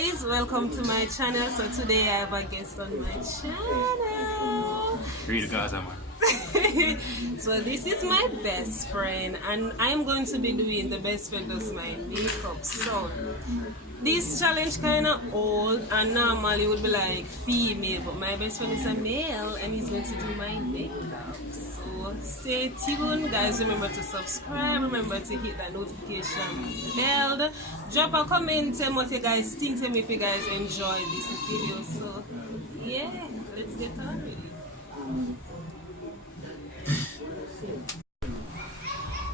guys, welcome to my channel. So today I have a guest on my channel. Read guys, So this is my best friend and I'm going to be doing the best friend does my makeup. So this challenge kind of old and normally would be like female, but my best friend is a male and he's going to do my makeup. So stay tuned guys, remember to subscribe, remember to hit that notification bell, drop a comment, tell me what you guys think, tell me if you guys enjoy this video. So yeah, let's get on with it.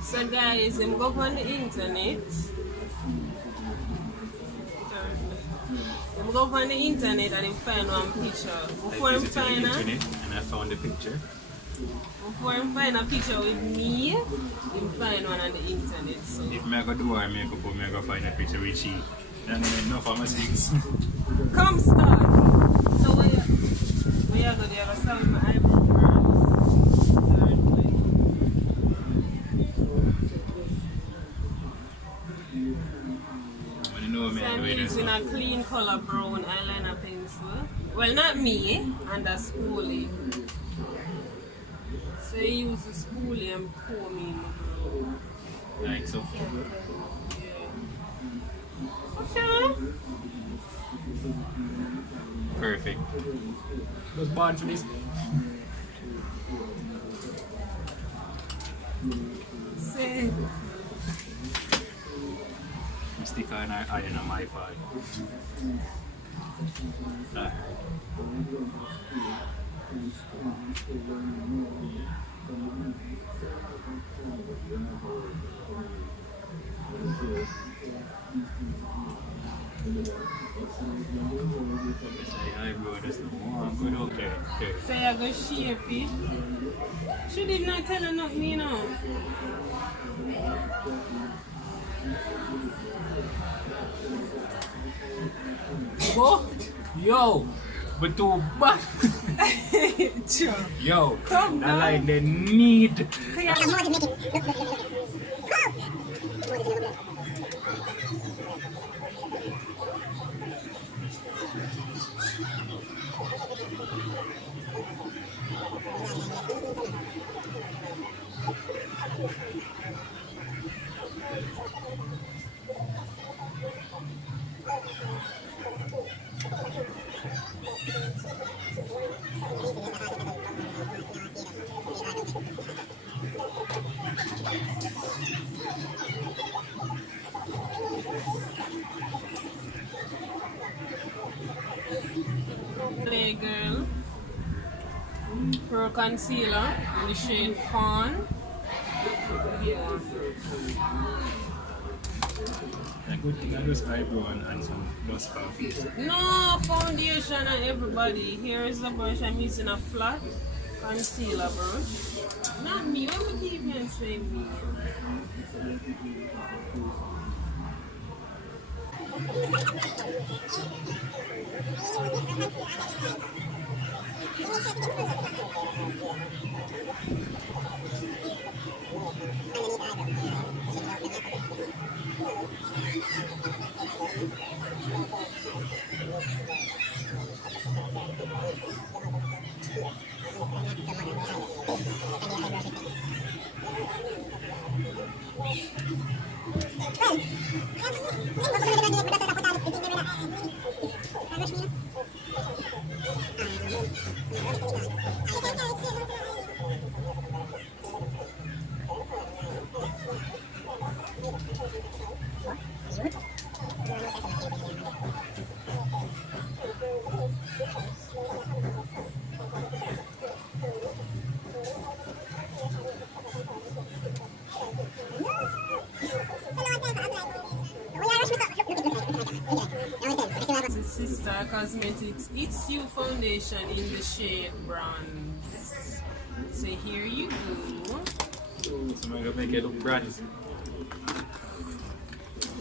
So guys, I'm going on the internet. I'm going on the internet and I find one picture. Before I find the internet and I found the picture. Before I find a picture with me, I find one on the internet. So if I go do our makeup, I go find a picture with she. Then no pharmacies. Come start. So where you go there? I start with my eyebrow first. I'm using a clean color brown eyeliner pencil. Well, not me, and that's spoolie. So I use the spoolie and pour me. Like so. Okay. Perfect. Was born for this. Say. Stick on our iron on my phone. So I go shape it. Should have not tell her nothing, you know. Go! Yo! But too bad! Yo! Come I like the need! Play Girl Pro Concealer in the shade Fawn. Yeah. A good thing I just eyebrow and some dust for face. No foundation on everybody. Here is the brush. I'm using a flat concealer brush. Not me. When would you even say me? Sister Cosmetics It's You foundation in the shade bronze. So here you go. So I'm gonna make it look bright.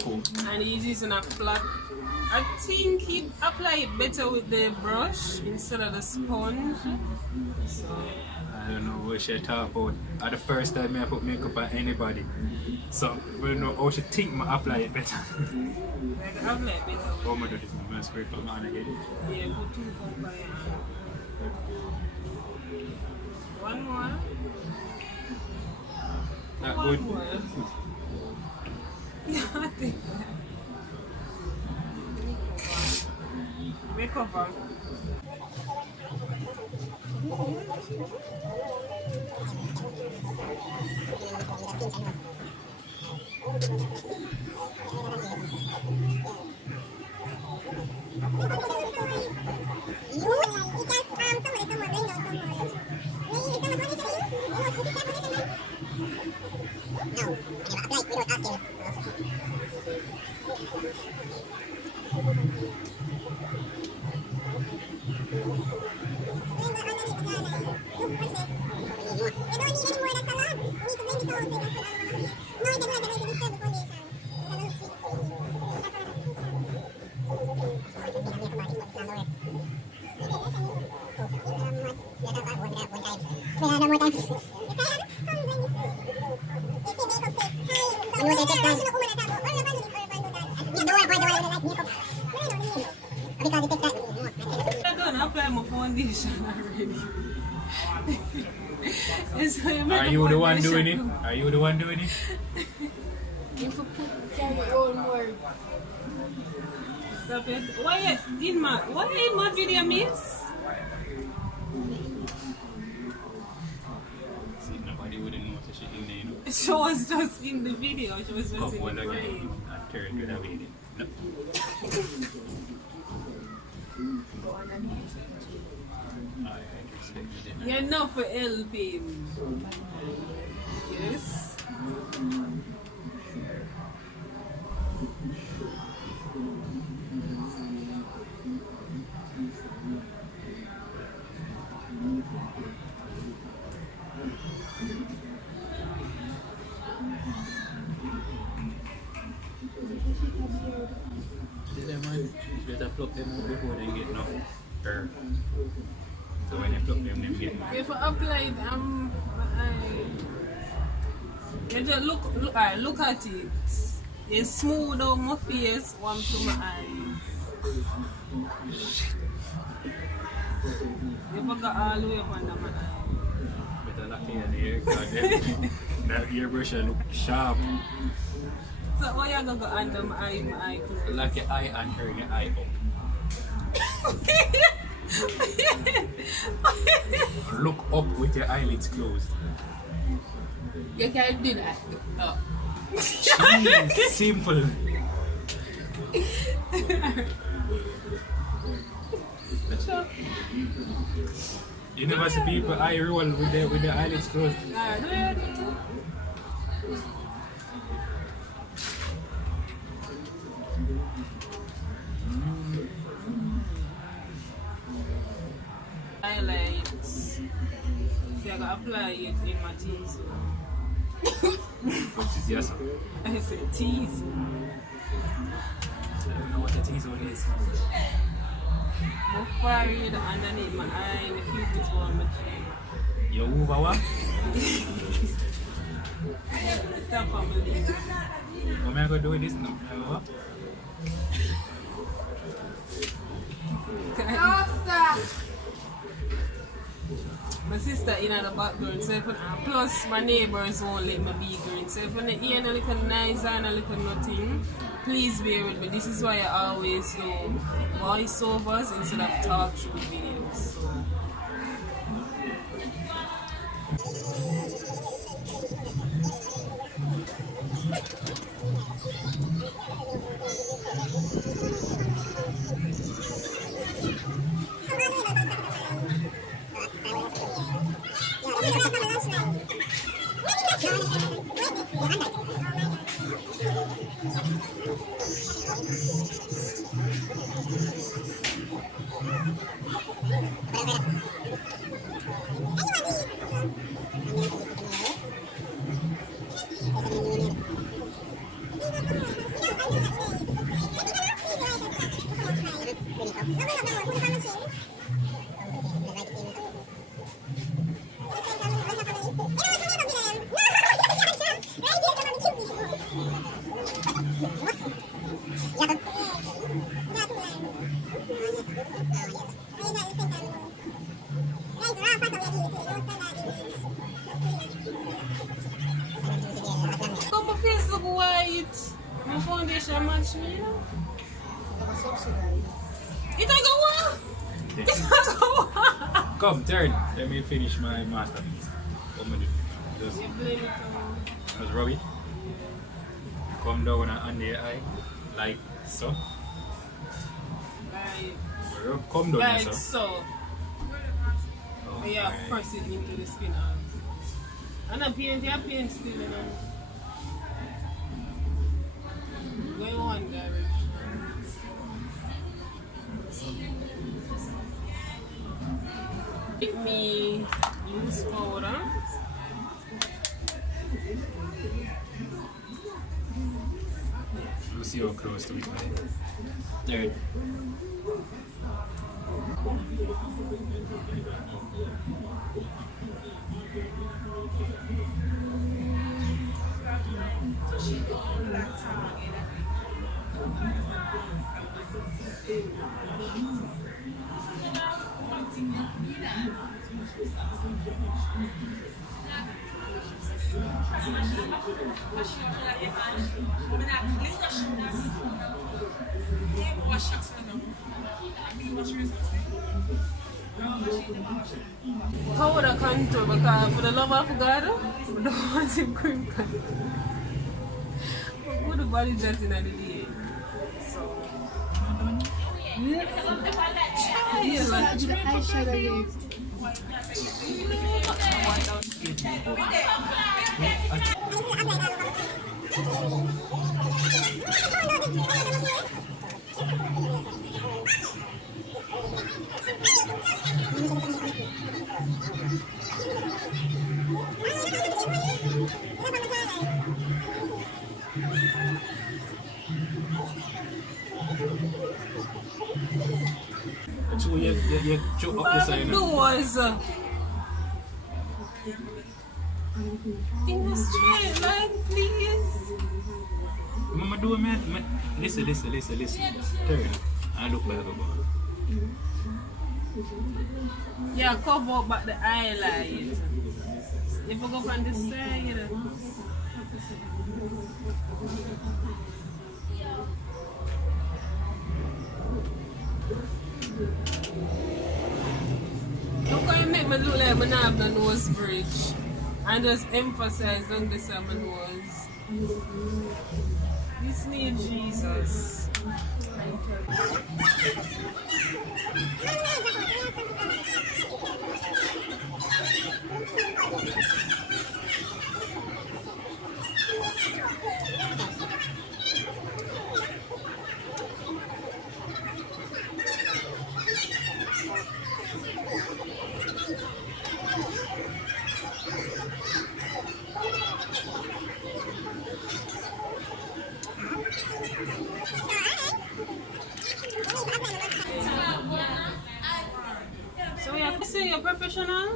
Cool. And he's using a flat. I think he apply it better with the brush instead of the sponge. So I don't know what she talk about. At the first time I put makeup on anybody. So we don't know how she think I apply it better. Like apply it better. How am I do this? I'm going to scrape on my hand again. Yeah, put 2 cups by your hand. One more. That One good. more. Yeah, I think that. Recover. I'm gonna apply my foundation already. So you make Are a you the one foundation. doing it? Are you the one doing it? If you carry your own word. Stop it. Why you in my video, miss? See, nobody wouldn't know that she in there, you know. She was just in the video. She was just Cup in one the again. frame. And turn to the video. No. I expect it. You're not for helping. Yes. You better pluck them out before they get enough hair. So when you pluck them get enough. If I apply it, you just look at it. You smooth out my face, one to my eyes. If I got all the way up under my eye. Better lock in the hair, because that hairbrush look sharp. So why you gonna go under my eye too? Lock your eye and turn your eye up. Look up with your eyelids closed. You can't do that. Oh. Jeez, simple. You never see people eye roll with the eyelids closed. Ah, do it. Highlights. So I gotta apply it in my teeth. Which is yes. I said teeth. I don't know what the T-zone is. My forehead, underneath my eye, the cupid's on my chin. You over what? Stop on my lip. What am I going to do with this now? What? Stop! My sister in the background, so if plus my neighbors won't let me be green. So if I hear a little noise and a little nothing, please bear with me. This is why I always do voiceovers instead of talk through videos. So. Come my face look white. My foundation match me, you know? It ain't go what? It ain't go what? Come, turn. Let me finish my masterpiece. What am I do? Just, You blame it on... just rub it. Come down on the eye, like so. Like, Come down, like sir. so. Oh, Yeah, right. press it into the skin. And I paint still, you know. Going one direction. Give me loose powder. We'll see how close to it. Third. Powder contour because for the love of God, we don't want him cream contour. Put the body just in the day. So, yeah, like, The eyeshadow here. So you choke up the side. doors. In the straight line, please. Mama do man. Listen. Turn. I look like a ball. Yeah, cover up back the highlight. If you go from the side. You can make me look like I don't have the nose bridge. And just emphasize on this on my nose. This needs Jesus. So yeah, say you're professional.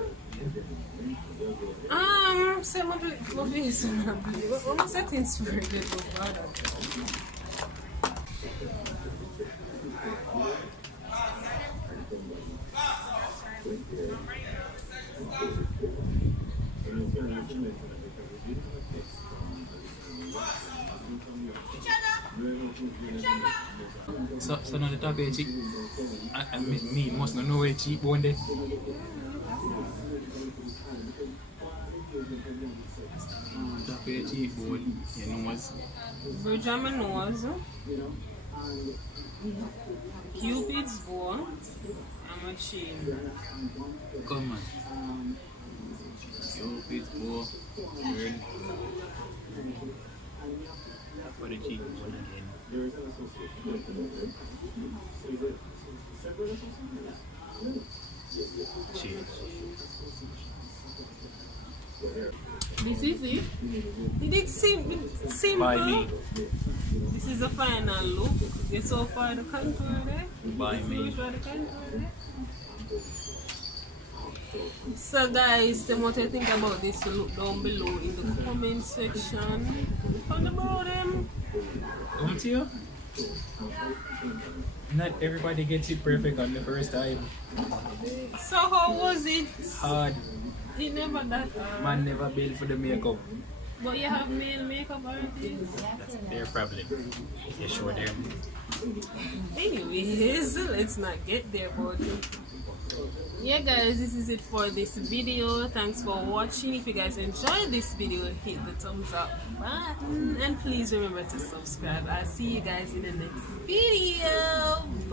Say my face. What settings for it? So now the top of your cheek. Me must not know where cheekbone there. Top of your cheekbone, your nose. Bridge on my nose. Cupid's bow. And my chin. Come on. Cupid's bow. Turn. For the cheekbone again. Chin. This is it. It simple. By me. This is the final look. Get so far the contour there. By me. So far the contour there. So guys, tell me what you think about this look down below in the comment section. Find about them. Come to you? Not everybody gets it perfect on the first time. So how was it? Hard. It never that hard. Man never built for the makeup. But you have male makeup artists. That's their problem. You show them. Anyways, let's not get there, but yeah guys, this is it for this video. Thanks for watching. If you guys enjoyed this video, hit the thumbs up button and please remember to subscribe. I'll see you guys in the next video.